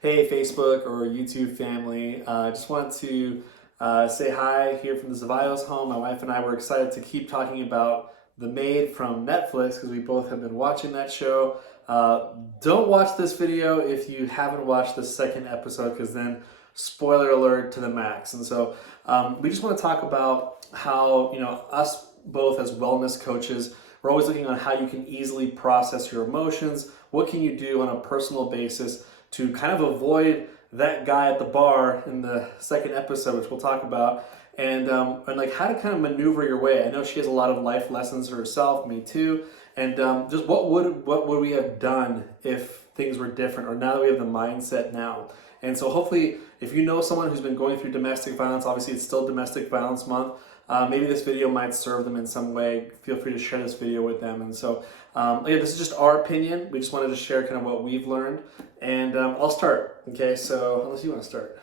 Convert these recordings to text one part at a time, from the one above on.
Hey, Facebook or YouTube family. Just wanted to say hi here from the Zevallos home. My wife and I were excited to keep talking about The Maid from Netflix because we both have been watching that show. Don't watch this video if you haven't watched the second episode because then spoiler alert to the max. And so we just want to talk about how, us both as wellness coaches, we're always looking on how you can easily process your emotions. What can you do on a personal basis to kind of avoid that guy at the bar in the second episode, which we'll talk about, and like how to kind of maneuver your way. I know she has a lot of life lessons herself, me too, and just what would we have done if things were different, or now that we have the mindset now. And so hopefully, if you know someone who's been going through domestic violence, obviously it's still Domestic Violence Month, maybe this video might serve them in some way. Feel free to share this video with them. And so, yeah, this is just our opinion. We just wanted to share kind of what we've learned. And I'll start, okay? So, unless you want to start.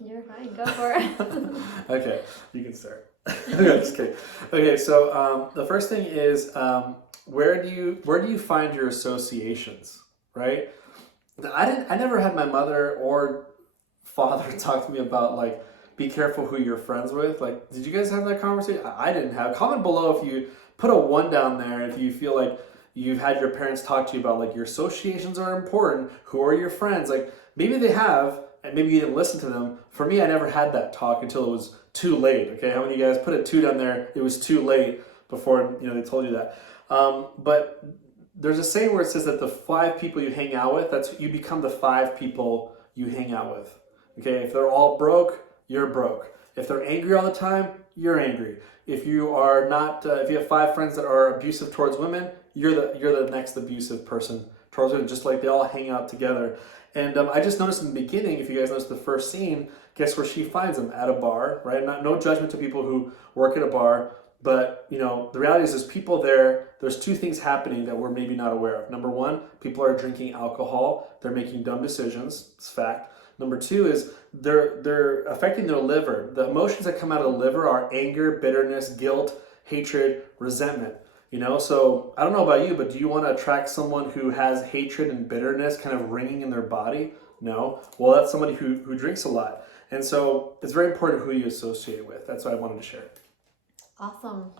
You're fine, go for it. Okay, you can start. Just kidding. Okay, so the first thing is, where do you find your associations, right? I never had my mother or father talk to me about like, be careful who you're friends with. Like, did you guys have that conversation? I didn't have. Comment below if you put a 1 down there if you feel like you've had your parents talk to you about like your associations are important. Who are your friends? Like maybe they have, and maybe you didn't listen to them. For me, I never had that talk until it was too late. Okay, how many of you guys put a 2 down there? It was too late before they told you that. But there's a saying where it says that the 5 people you hang out with, you become the 5 people you hang out with. Okay, if they're all broke, you're broke. If they're angry all the time, you're angry. If you are not, if you have 5 friends that are abusive towards women, you're the next abusive person towards women. Just like they all hang out together. And I just noticed in the beginning, if you guys noticed the first scene, guess where she finds them? At a bar, right? No judgment to people who work at a bar, but the reality is there's people there. There's 2 things happening that we're maybe not aware of. Number 1, people are drinking alcohol. They're making dumb decisions. It's fact. Number 2 is they're affecting their liver. The emotions that come out of the liver are anger, bitterness, guilt, hatred, resentment. So I don't know about you, but do you want to attract someone who has hatred and bitterness kind of ringing in their body? No. Well, that's somebody who drinks a lot. And so it's very important who you associate with. That's what I wanted to share. Awesome.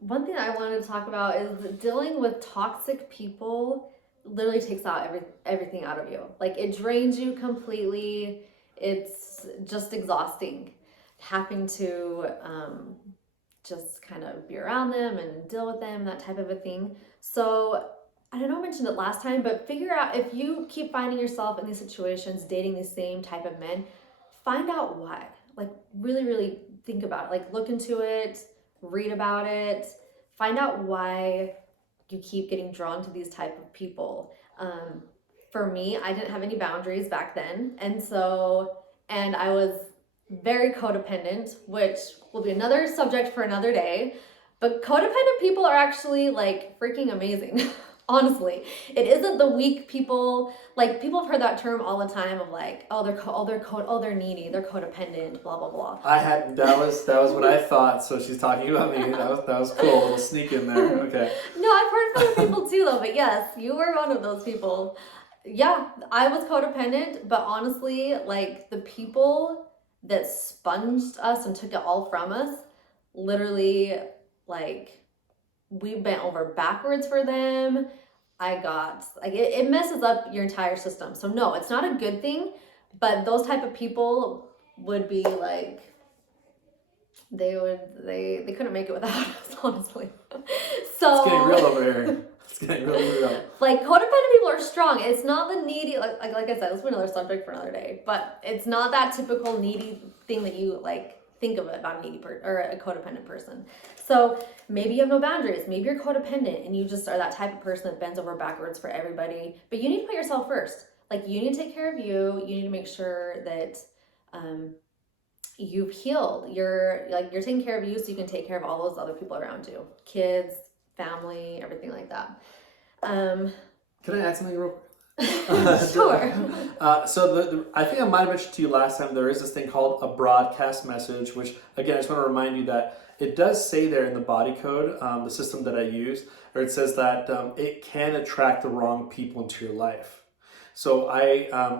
One thing I wanted to talk about is dealing with toxic people literally takes out everything out of you. Like it drains you completely. It's just exhausting having to just kind of be around them and deal with them, that type of a thing. So I don't know, I mentioned it last time, but figure out if you keep finding yourself in these situations, dating the same type of men, find out why. Like really, really think about it. Like look into it, read about it, find out why you keep getting drawn to these type of people. For me, I didn't have any boundaries back then. And I was very codependent, which will be another subject for another day. But codependent people are actually like freaking amazing. Honestly, it isn't the weak people. Like people have heard that term all the time of like, they're needy, they're codependent, blah blah blah. That was what I thought. So she's talking about me. That was cool. A little sneak in there. Okay. No, I've heard from other people too though. But yes, you were one of those people. Yeah, I was codependent, but honestly, like the people that sponged us and took it all from us, literally, like we bent over backwards for them. I got like it messes up your entire system. So no, it's not a good thing, but those type of people would be like they couldn't make it without us, honestly. So it's getting real over here. It's getting really real. Like codependent people are strong. It's not the needy like I said, this is another subject for another day, but it's not that typical needy thing that you like think of about a needy person or a codependent person. So maybe you have no boundaries. Maybe you're codependent and you just are that type of person that bends over backwards for everybody. But you need to put yourself first. Like you need to take care of you. You need to make sure that you've healed. You're taking care of you so you can take care of all those other people around you. Kids, family, everything like that. Can I add something real quick? Sure. So I think I might have mentioned to you last time, there is this thing called a broadcast message, which again, I just want to remind you that it does say there in the body code, the system that I use, or it says that it can attract the wrong people into your life. So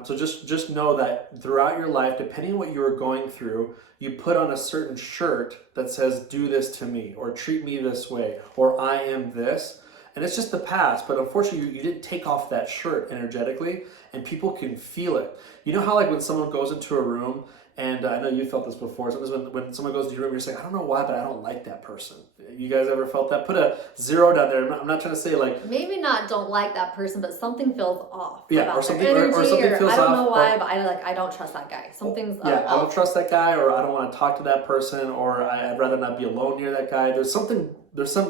so just know that throughout your life, depending on what you are going through, you put on a certain shirt that says, do this to me, or treat me this way, or I am this. And it's just the past, but unfortunately you didn't take off that shirt energetically, and people can feel it. You know how like when someone goes into a room, and I know you felt this before, sometimes when someone goes into your room, you're saying, I don't know why, but I don't like that person. You guys ever felt that? Put a 0 down there. I'm not trying to say like... Maybe not don't like that person, but something feels off. Yeah, about or something, their energy, or something feels off. I don't know why, but I don't trust that guy. Something's yeah, off. I don't trust that guy, or I don't want to talk to that person, or I'd rather not be alone near that guy. There's some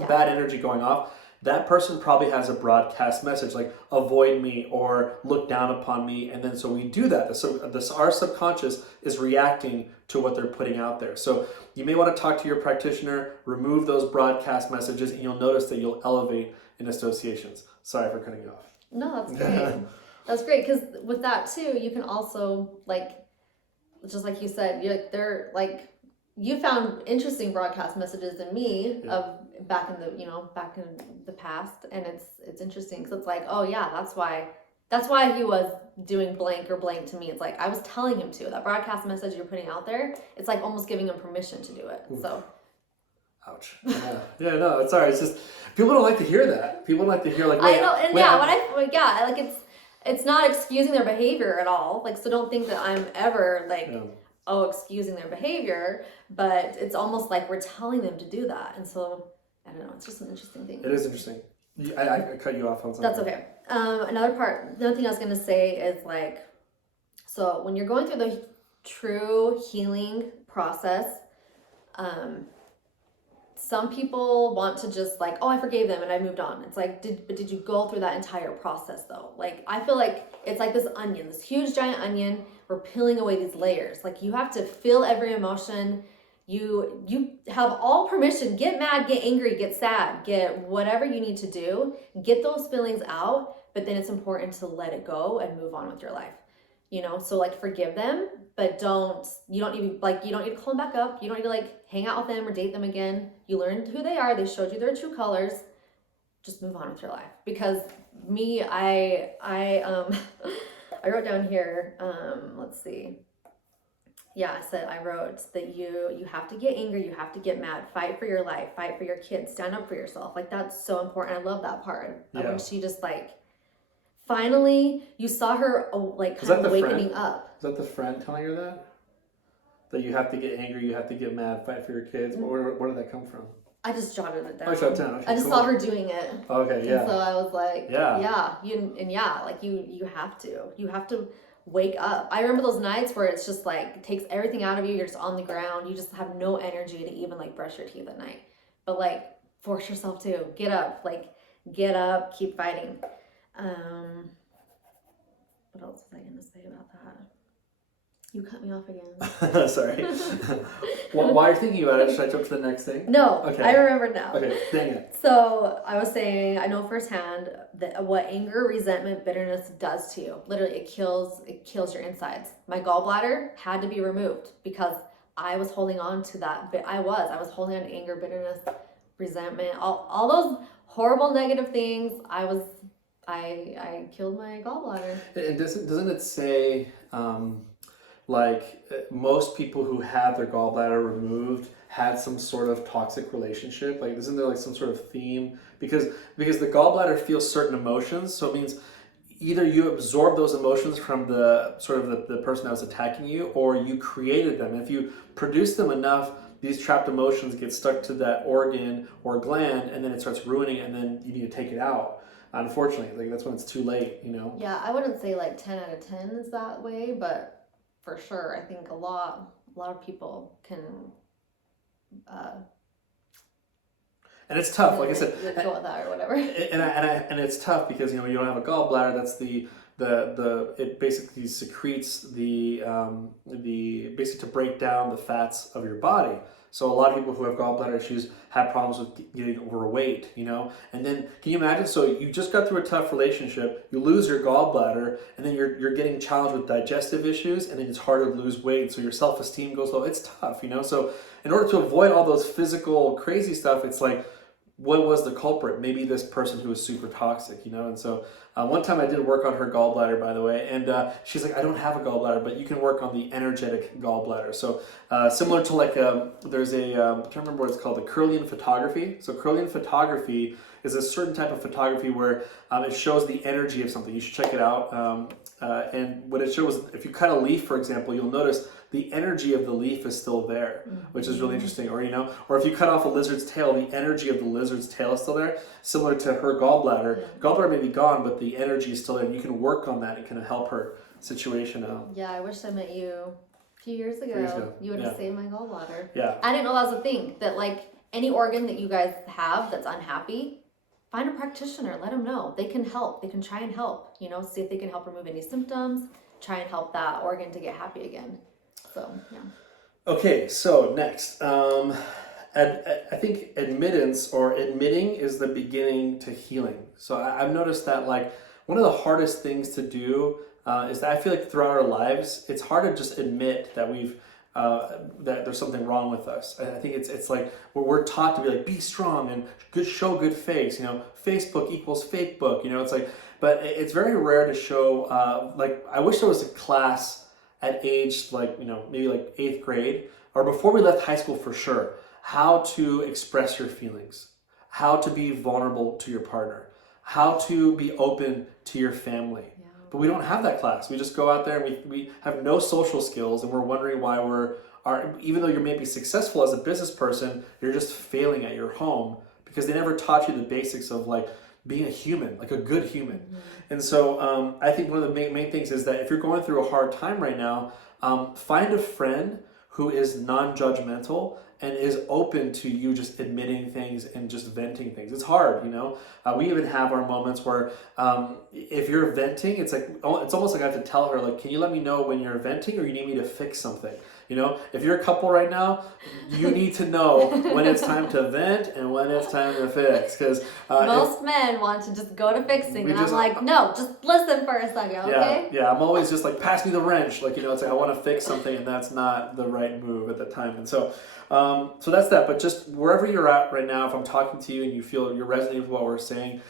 bad energy going off. That person probably has a broadcast message like avoid me or look down upon me, and then so we do that. So our subconscious is reacting to what they're putting out there. So you may want to talk to your practitioner, remove those broadcast messages, and you'll notice that you'll elevate in associations. Sorry for cutting you off. No, that's great. That's great, because with that too, you can also like, just like you said, they're like, you found interesting broadcast messages in me of back in the past, and it's interesting because it's like, oh yeah, that's why he was doing blank or blank to me. It's like I was telling him to. That broadcast message you're putting out there, it's like almost giving him permission to do it. Oof. So ouch. Yeah, no, it's alright. It's just people don't like to hear that. People don't like to hear like I know, and it's not excusing their behavior at all. Like, so don't think that I'm ever like excusing their behavior, but it's almost like we're telling them to do that. And so I don't know, it's just an interesting thing. It is interesting. I cut you off on something. That's okay. Another thing I was going to say is like, so when you're going through the true healing process, some people want to just like, oh, I forgave them and I moved on. It's like, did you go through that entire process though? Like, I feel like it's like this onion, this huge giant onion. We're peeling away these layers. Like, you have to feel every emotion. You have all permission. Get mad, get angry, get sad, get whatever you need to do. Get those feelings out, but then it's important to let it go and move on with your life. You know, so like forgive them, but you don't need to call them back up. You don't need to like hang out with them or date them again. You learned who they are. They showed you their true colors. Just move on with your life. Because me, I wrote down here, let's see. Yeah, I wrote that you have to get angry, you have to get mad, fight for your life, fight for your kids, stand up for yourself. Like, that's so important. I love that part. When she just like, finally, you saw her like kind of awakening up. Is that the friend telling her that? That you have to get angry, you have to get mad, fight for your kids? Mm-hmm. Where did that come from? I just jotted it down. Oh, jotted it down. Okay, I just saw her doing it. Okay, yeah. And so I was like, you have to wake up. I remember those nights where it's just like, it takes everything out of you. You're just on the ground. You just have no energy to even like brush your teeth at night. But like, force yourself to get up, keep fighting. What else was I going to say about that? You cut me off again. Sorry. Well, while you're thinking about it, should I jump to the next thing? No, okay. I remember now. Okay, dang it. So I was saying, I know firsthand that what anger, resentment, bitterness does to you. Literally, it kills your insides. My gallbladder had to be removed because I was holding on to that. I was holding on to anger, bitterness, resentment, all those horrible negative things. I killed my gallbladder. And doesn't it say, most people who had their gallbladder removed had some sort of toxic relationship? Like, isn't there like some sort of theme? Because the gallbladder feels certain emotions, so it means either you absorb those emotions from the sort of the person that was attacking you, or you created them. And if you produce them enough, these trapped emotions get stuck to that organ or gland, and then it starts ruining, and then you need to take it out. Unfortunately, like, that's when it's too late, you know? Yeah, I wouldn't say like 10 out of 10 is that way, but for sure, I think a lot of people can. And it's tough, like I said. Go with that or whatever. And it's tough because, you know, you don't have a gallbladder. That's it basically secretes basically to break down the fats of your body. So a lot of people who have gallbladder issues have problems with getting overweight, you know? And then, can you imagine? So you just got through a tough relationship, you lose your gallbladder, and then you're getting challenged with digestive issues, and then it's harder to lose weight, so your self-esteem goes low. It's tough, you know? So in order to avoid all those physical crazy stuff, it's like, what was the culprit? Maybe this person who was super toxic, you know? And so one time I did work on her gallbladder, by the way, and she's like, I don't have a gallbladder, but you can work on the energetic gallbladder. So similar to like, there's a, I can't remember what it's called, the Kirlian photography. So Kirlian photography is a certain type of photography where it shows the energy of something. You should check it out. And what it shows, if you cut a leaf, for example, you'll notice the energy of the leaf is still there, which is really interesting. Or, you know, or if you cut off a lizard's tail, the energy of the lizard's tail is still there, similar to her gallbladder. Gallbladder may be gone, but the energy is still there. And you can work on that and kind of help her situation out. Yeah, I wish I met you a few years ago. You would have saved my gallbladder. Yeah. I didn't know that was a thing, that like any organ that you guys have that's unhappy, find a practitioner, let them know. They can help. They can try and help, you know, see if they can help remove any symptoms, try and help that organ to get happy again. So, yeah. Okay, so next. I think admittance or admitting is the beginning to healing. So I've noticed that like one of the hardest things to do is that I feel like throughout our lives, it's hard to just admit that that there's something wrong with us. I think it's like we're taught to be like, be strong and show good face. You know, Facebook equals fake book. You know, it's like, but it's very rare to show. Like, I wish there was a class at age like, you know, maybe like 8th grade or before we left high school for sure, how to express your feelings, how to be vulnerable to your partner, how to be open to your family. But we don't have that class. We just go out there and we have no social skills, and we're wondering why even though you're maybe successful as a business person, you're just failing at your home because they never taught you the basics of like being a human, like a good human. And so I think one of the main things is that if you're going through a hard time right now, find a friend who is non-judgmental and is open to you just admitting things and just venting things. It's hard, you know? We even have our moments where if you're venting, it's almost like I have to tell her, like, can you let me know when you're venting or you need me to fix something? You know, if you're a couple right now, you need to know when it's time to vent and when it's time to fix. Because most men want to just go to fixing, and I'm like, no, just listen for a second, okay? Yeah, I'm always just like, pass me the wrench. Like, you know, it's like I want to fix something, and that's not the right move at the time. And so, so that's that. But just wherever you're at right now, if I'm talking to you and you feel you're resonating with what we're saying,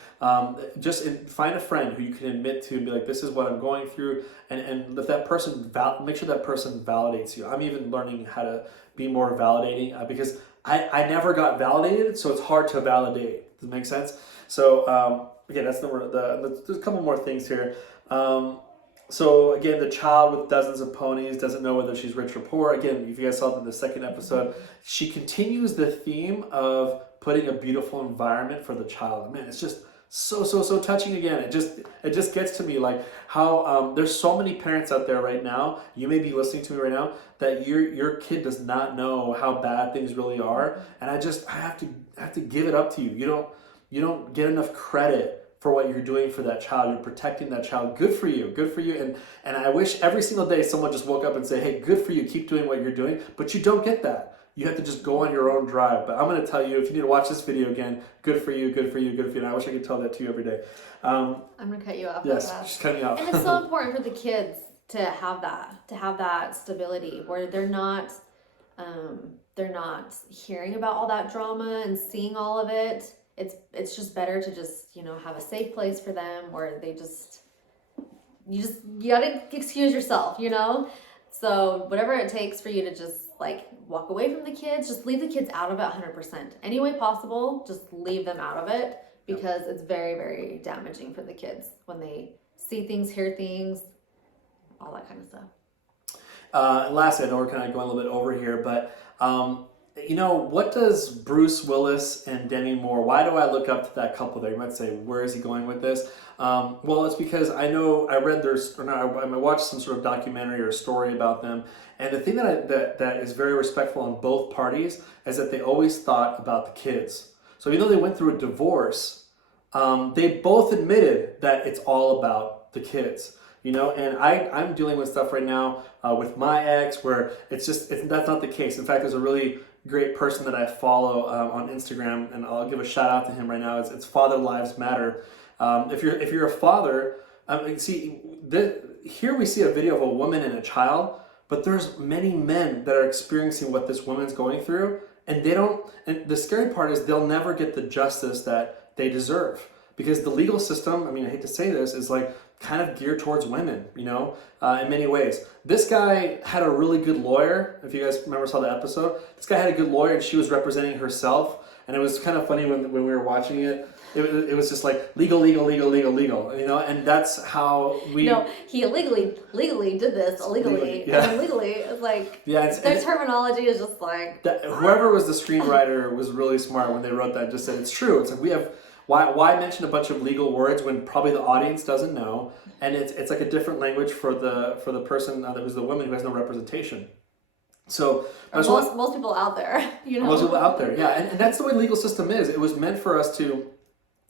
just find a friend who you can admit to and be like, this is what I'm going through, and let that person make sure that person validates you. I'm even learning how to be more validating because I never got validated, so it's hard to validate. Does it make sense? So again, that's there's a couple more things here. So again, the child with dozens of ponies doesn't know whether she's rich or poor. Again, if you guys saw in the second episode, she continues the theme of putting a beautiful environment for the child. Man, it's just so touching. Again, it just gets to me, like how there's so many parents out there right now, you may be listening to me right now, that your kid does not know how bad things really are, and I have to give it up to you. You don't get enough credit for what you're doing for that child. You're protecting that child. Good for you. And I wish every single day someone just woke up and say, hey, good for you, keep doing what you're doing. But you don't get that. You have to just go on your own drive. But I'm going to tell you, if you need to watch this video again, good for you. And I wish I could tell that to you every day. I'm going to cut you off. Yes, just cut me off. And it's so important for the kids to have that stability where they're not hearing about all that drama and seeing all of it. It's just better to just, you know, have a safe place for them where you gotta excuse yourself, you know? So whatever it takes for you to just like walk away from the kids, just leave the kids out of it 100%. Any way possible, just leave them out of it because it's very, very damaging for the kids when they see things, hear things, all that kind of stuff. And lastly, I know we're kind of going a little bit over here, but you know, what does Bruce Willis and Demi Moore, why do I look up to that couple there? You might say, where is he going with this? Well, it's because I watched some sort of documentary or story about them, and the thing that is very respectful on both parties is that they always thought about the kids. So even though they went through a divorce, they both admitted that it's all about the kids. You know, and I'm dealing with stuff right now with my ex where that's not the case. In fact, there's a really great person that I follow on Instagram, and I'll give a shout out to him right now. It's Father Lives Matter. If you're a father, here we see a video of a woman and a child, but there's many men that are experiencing what this woman's going through, And they don't, and the scary part is they'll never get the justice that they deserve. Because the legal system, I mean, I hate to say this, is like kind of geared towards women, you know, in many ways. This guy had a really good lawyer. If you guys remember, saw the episode, this guy had a good lawyer and she was representing herself. And it was kind of funny when we were watching it. It was just like legal, you know, and that's how we. No, he legally did this illegally, yeah. and then legally, it's like their terminology is just like. Whoever was the screenwriter was really smart when they wrote that. Just said it's true. It's like we have. Why mention a bunch of legal words when probably the audience doesn't know, and it's like a different language for the person who's the woman who has no representation. So most people out there, you know. Most people out there, yeah, and that's the way the legal system is. It was meant for us to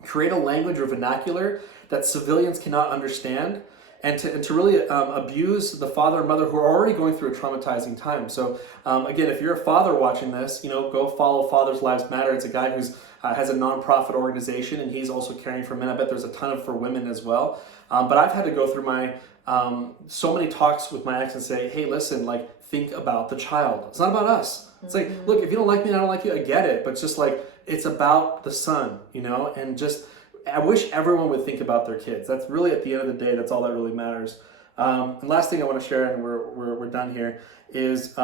create a language or vernacular that civilians cannot understand, and to really abuse the father and mother who are already going through a traumatizing time. So again, if you're a father watching this, you know, go follow Fathers Lives Matter. It's a guy who's has a nonprofit organization, and he's also caring for men. I bet there's a ton of for women as well. But I've had to go through my so many talks with my ex and say, hey, listen, like, think about the child. It's not about us. It's like, look, if you don't like me, I don't like you. I get it. But it's just like, it's about the son, you know, and just, I wish everyone would think about their kids. That's really, at the end of the day, that's all that really matters. And last thing I want to share, and we're done here, is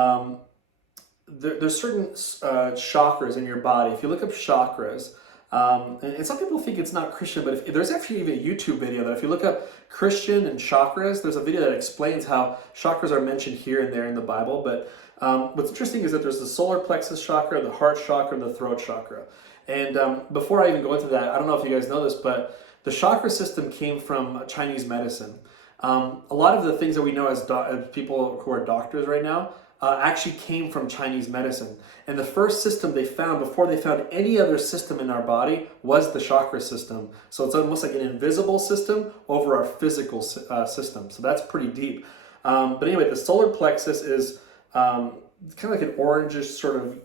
there's certain chakras in your body. If you look up chakras, and some people think it's not Christian, but there's actually even a YouTube video that if you look up Christian and chakras, there's a video that explains how chakras are mentioned here and there in the Bible. But what's interesting is that there's the solar plexus chakra, the heart chakra, and the throat chakra. And before I even go into that, I don't know if you guys know this, but the chakra system came from Chinese medicine. A lot of the things that we know as people who are doctors right now actually came from Chinese medicine. And the first system they found, before they found any other system in our body, was the chakra system. So it's almost like an invisible system over our physical system. So that's pretty deep. But anyway, the solar plexus is kind of like an orangish, sort of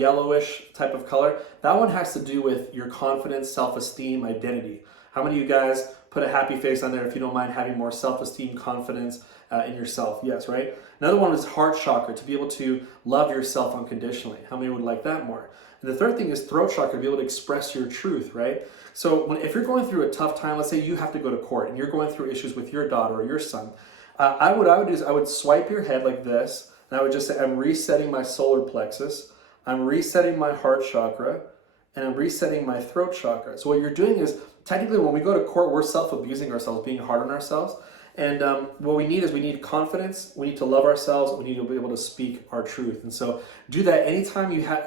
yellowish type of color. That one has to do with your confidence, self-esteem, identity. How many of you guys put a happy face on there if you don't mind having more self-esteem, confidence in yourself? Yes, right? Another one is heart chakra, to be able to love yourself unconditionally. How many would like that more? And the third thing is throat chakra, to be able to express your truth, right? So if you're going through a tough time, let's say you have to go to court and you're going through issues with your daughter or your son, I would swipe your head like this, and I would just say, I'm resetting my solar plexus, I'm resetting my heart chakra, and I'm resetting my throat chakra. So what you're doing is, technically when we go to court, we're self-abusing ourselves, being hard on ourselves. And what we need confidence, we need to love ourselves, we need to be able to speak our truth. And so do that anytime you have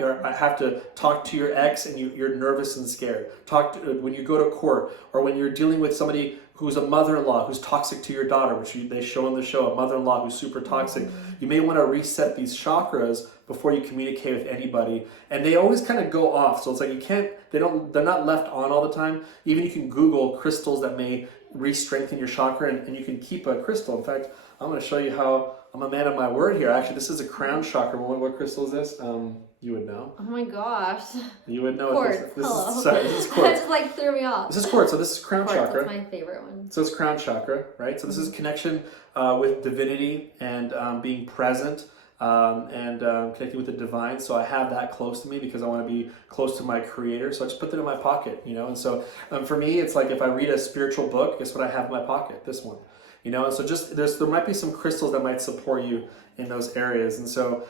to talk to your ex and you're nervous and scared. When you go to court, or when you're dealing with somebody who's a mother-in-law who's toxic to your daughter, which they show in the show, a mother-in-law who's super toxic. You may want to reset these chakras before you communicate with anybody. And they always kind of go off. So it's like they're not left on all the time. Even you can Google crystals that may re-strengthen your chakra, and you can keep a crystal. In fact, I'm going to show you how I'm a man of my word here. Actually, this is a crown chakra. What crystal is this? You would know. Oh my gosh. You would know. Quartz. This is quartz. That just like threw me off. This is quartz. So this is crown chakra. That's my favorite one. So it's crown chakra, right? So this is connection with divinity and being present and connecting with the divine. So I have that close to me because I want to be close to my creator. So I just put that in my pocket, you know? And so for me, it's like if I read a spiritual book, guess what I have in my pocket? This one, you know? And so just there might be some crystals that might support you in those areas. And so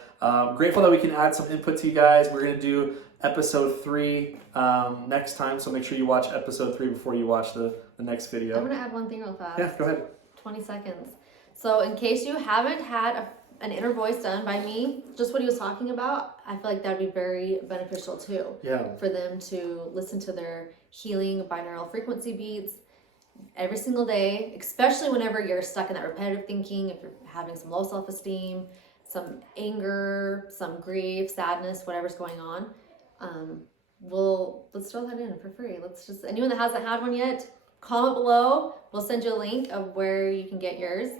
grateful that we can add some input to you guys. We're going to do episode 3 next time. So make sure you watch episode 3 before you watch the next video. I'm going to add one thing real fast. Yeah, go ahead. 20 seconds. So in case you haven't had an inner voice done by me, just what he was talking about, I feel like that would be very beneficial too. Yeah. For them to listen to their healing binaural frequency beats every single day, especially whenever you're stuck in that repetitive thinking, if you're having some low self-esteem, some anger, some grief, sadness, whatever's going on. Let's throw that in for free. Anyone that hasn't had one yet, comment below. We'll send you a link of where you can get yours.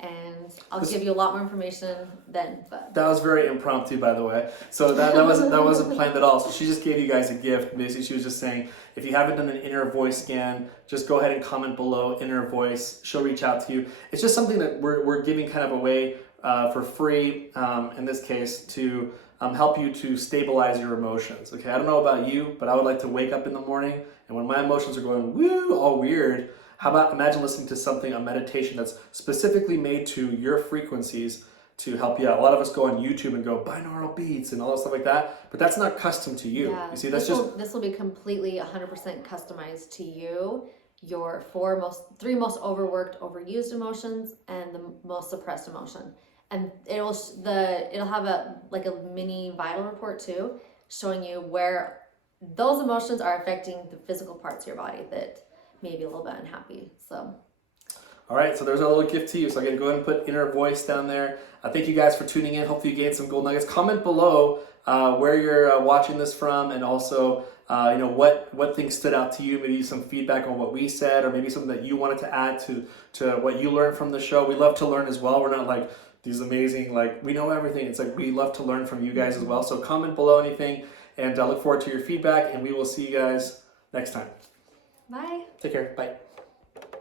And I'll give you a lot more information then. But that was very impromptu, by the way. So that wasn't planned at all. So she just gave you guys a gift. Basically, she was just saying, if you haven't done an inner voice scan, just go ahead and comment below inner voice. She'll reach out to you. It's just something that we're giving kind of away for free, in this case, to help you to stabilize your emotions. Okay, I don't know about you, but I would like to wake up in the morning, and when my emotions are going woo, all weird, how about imagine listening to something, a meditation that's specifically made to your frequencies to help you out. A lot of us go on YouTube and go binaural beats and all that stuff like that, but that's not custom to you. Yeah. You see, that's this will be completely 100% customized to you, your three most overworked, overused emotions, and the most suppressed emotion. And it'll have a mini vital report too, showing you where those emotions are affecting the physical parts of your body that may be a little bit unhappy. So. All right, so there's our little gift to you. So I'm going to go ahead and put Inner Voice down there. Thank you guys for tuning in. Hopefully you gained some gold nuggets. Comment below where you're watching this from, and also what things stood out to you. Maybe some feedback on what we said, or maybe something that you wanted to add to what you learned from the show. We love to learn as well. We're not like these amazing, we know everything. It's like we love to learn from you guys as well. So comment below anything, and I look forward to your feedback, and we will see you guys next time. Bye. Take care. Bye.